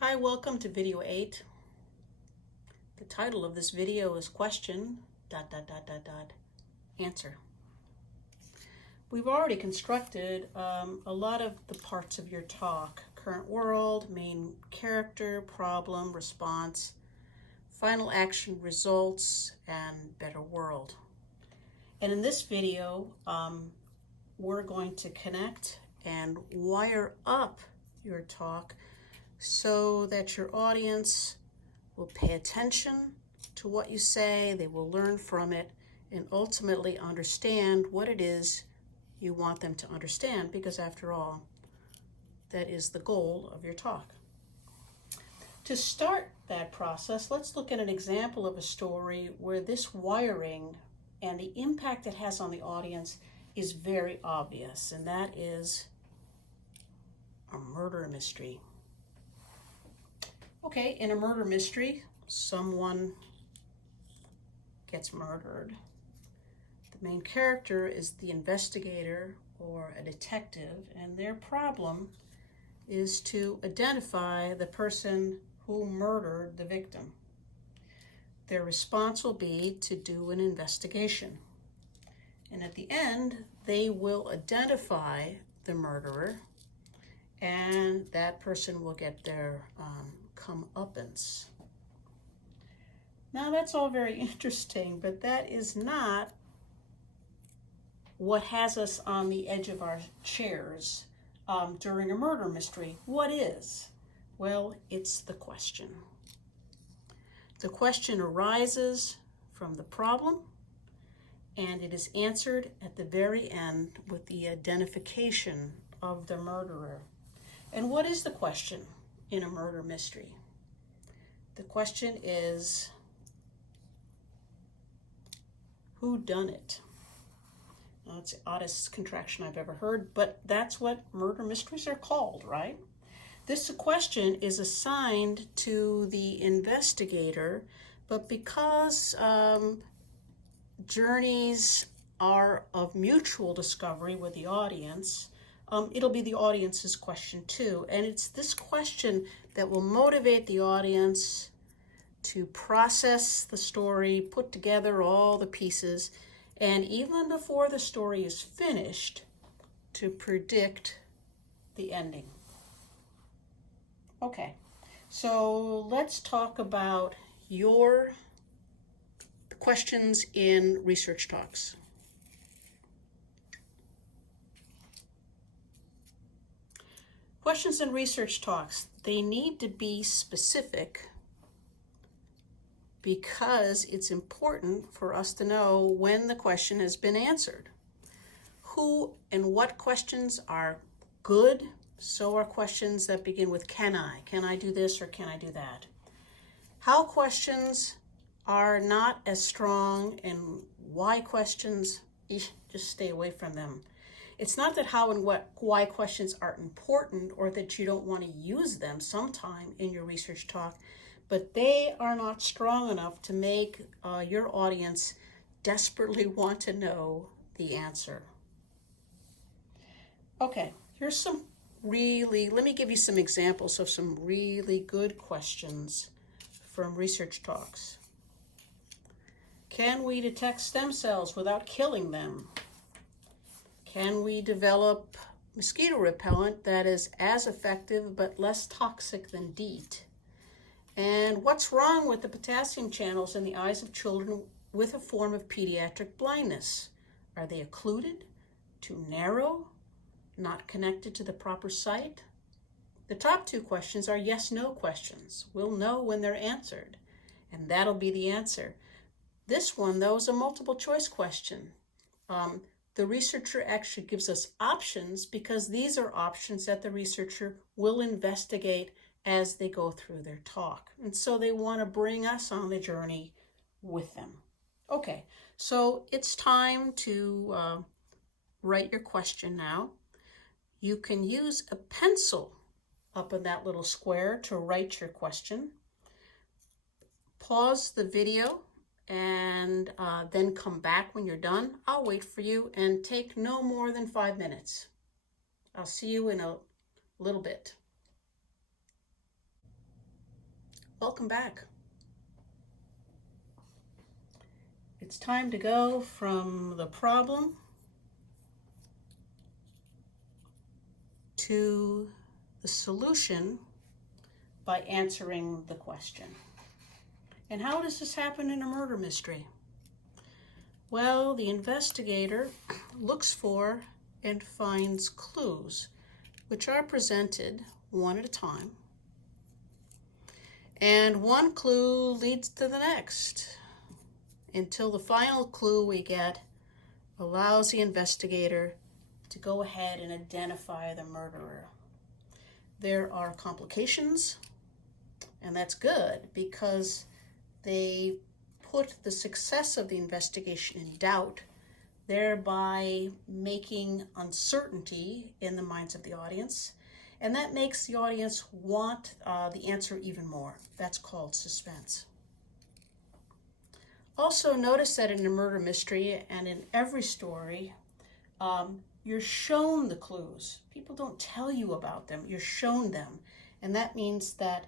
Hi, welcome to video 8. The title of this video is question ... answer. We've already constructed a lot of the parts of your talk: current world, main character, problem, response, final action, results, and better world. And in this video, we're going to connect and wire up your talk so that your audience will pay attention to what you say, they will learn from it, and ultimately understand what it is you want them to understand, because after all, that is the goal of your talk. To start that process, let's look at an example of a story where this wiring and the impact it has on the audience is very obvious, and that is a murder mystery. Okay, in a murder mystery, someone gets murdered. The main character is the investigator or a detective, and their problem is to identify the person who murdered the victim. Their response will be to do an investigation. And at the end, they will identify the murderer, and that person will get their comeuppance. Now, that's all very interesting, but that is not what has us on the edge of our chairs during a murder mystery. What is? Well, it's the question. The question arises from the problem, and it is answered at the very end with the identification of the murderer. And what is the question in a murder mystery? The question is, who done it? Now, it's the oddest contraction I've ever heard, but that's what murder mysteries are called, right? This question is assigned to the investigator, but because journeys are of mutual discovery with the audience, it'll be the audience's question too. And it's this question that will motivate the audience to process the story, put together all the pieces, and even before the story is finished, to predict the ending. Okay, so let's talk about your questions in research talks. Questions in research talks, they need to be specific because it's important for us to know when the question has been answered. Who and what questions are good? So are questions that begin with can I do this or can I do that? How questions are not as strong, and why questions, just stay away from them. It's not that how and why questions are important or that you don't want to use them sometime in your research talk, but they are not strong enough to make your audience desperately want to know the answer. Okay, here's some let me give you some examples of some really good questions from research talks. Can we detect stem cells without killing them? Can we develop mosquito repellent that is as effective but less toxic than DEET? And what's wrong with the potassium channels in the eyes of children with a form of pediatric blindness? Are they occluded, too narrow, not connected to the proper site? The top two questions are yes/no questions. We'll know when they're answered, and that'll be the answer. This one, though, is a multiple choice question. The researcher actually gives us options because these are options that the researcher will investigate as they go through their talk. And so they want to bring us on the journey with them. Okay, so it's time to write your question now. You can use a pencil up in that little square to write your question. Pause the video and then come back when you're done. I'll wait for you, and take no more than 5 minutes. I'll see you in a little bit. Welcome back. It's time to go from the problem to the solution by answering the question. And how does this happen in a murder mystery? Well, the investigator looks for and finds clues, which are presented one at a time. And one clue leads to the next, until the final clue we get allows the investigator to go ahead and identify the murderer. There are complications, and that's good because they put the success of the investigation in doubt, thereby making uncertainty in the minds of the audience, and that makes the audience want the answer even more. That's called suspense. Also, notice that in a murder mystery and in every story, you're shown the clues. People don't tell you about them, you're shown them. And that means that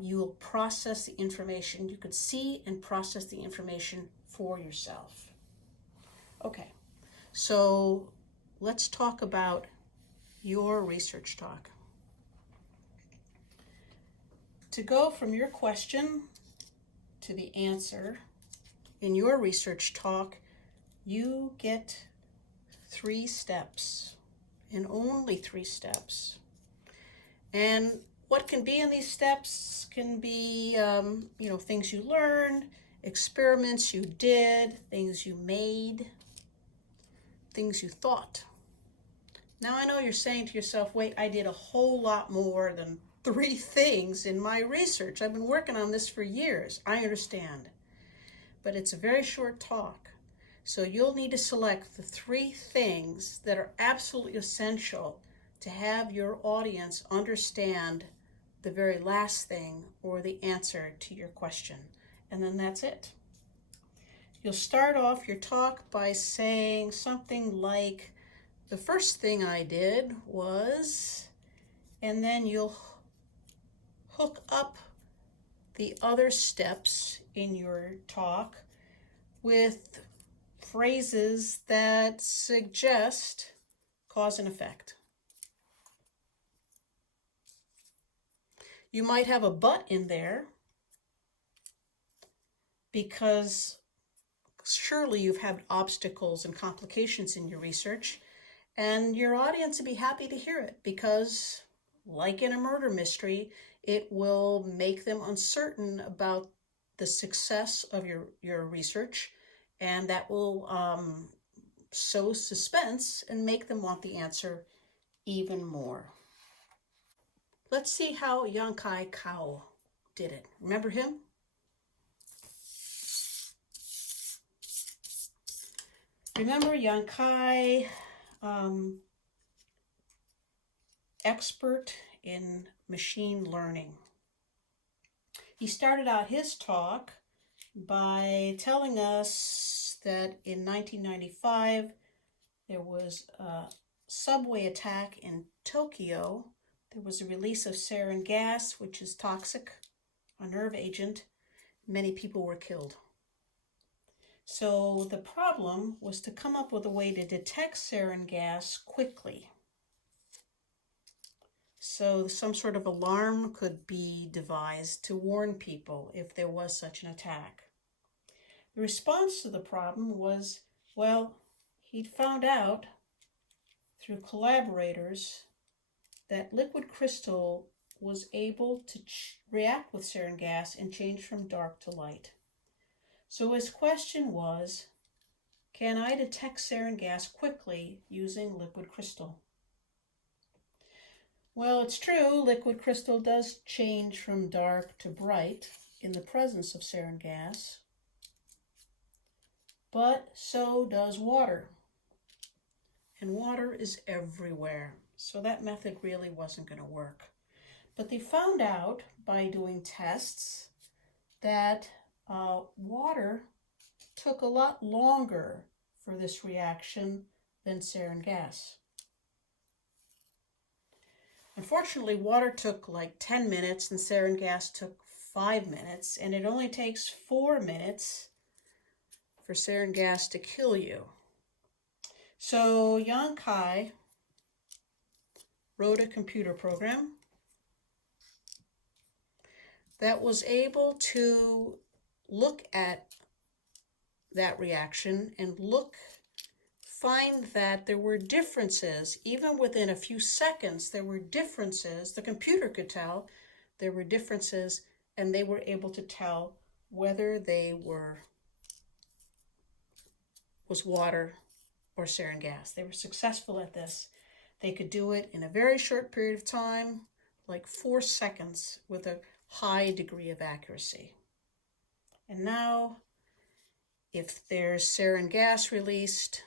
you will process the information. You could see and process the information for yourself. Okay, so let's talk about your research talk. To go from your question to the answer in your research talk, you get 3 steps, and only 3 steps. And what can be in these steps can be, things you learned, experiments you did, things you made, things you thought. Now I know you're saying to yourself, wait, I did a whole lot more than 3 things in my research. I've been working on this for years. I understand. But it's a very short talk. So you'll need to select the 3 things that are absolutely essential to have your audience understand the very last thing or the answer to your question. And then that's it. You'll start off your talk by saying something like, the first thing I did was, and then you'll hook up the other steps in your talk with phrases that suggest cause and effect. You might have a but in there because surely you've had obstacles and complications in your research, and your audience would be happy to hear it because, like in a murder mystery, it will make them uncertain about the success of your research, and that will sow suspense and make them want the answer even more. Let's see how Yang Kai Kao did it. Remember him? Remember Yang Kai, expert in machine learning. He started out his talk by telling us that in 1995 there was a subway attack in Tokyo. There was a release of sarin gas, which is toxic, a nerve agent. Many people were killed. So the problem was to come up with a way to detect sarin gas quickly. So some sort of alarm could be devised to warn people if there was such an attack. The response to the problem was, well, he'd found out through collaborators that liquid crystal was able to react with sarin gas and change from dark to light. So his question was, can I detect sarin gas quickly using liquid crystal? Well, it's true, liquid crystal does change from dark to bright in the presence of sarin gas, but so does water. And water is everywhere, so that method really wasn't going to work. But they found out by doing tests that water took a lot longer for this reaction than sarin gas. Unfortunately, water took like 10 minutes and sarin gas took 5 minutes, and it only takes 4 minutes for sarin gas to kill you. So Jan Kai wrote a computer program that was able to look at that reaction and find that there were differences. Even within a few seconds, there were differences. The computer could tell there were differences, and they were able to tell whether they was water or sarin gas. They were successful at this. They could do it in a very short period of time, like 4 seconds, with a high degree of accuracy. And now, if there's sarin gas released,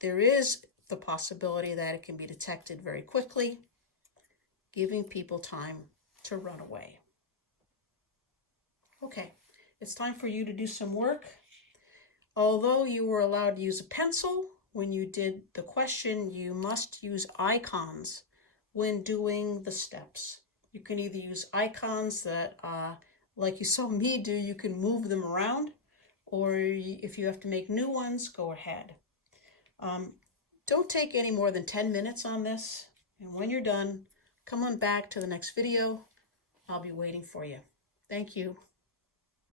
there is the possibility that it can be detected very quickly, giving people time to run away. Okay, it's time for you to do some work. Although you were allowed to use a pencil when you did the question, you must use icons when doing the steps. You can either use icons that, like you saw me do, you can move them around, or if you have to make new ones, go ahead. Don't take any more than 10 minutes on this, and when you're done, come on back to the next video. I'll be waiting for you. Thank you.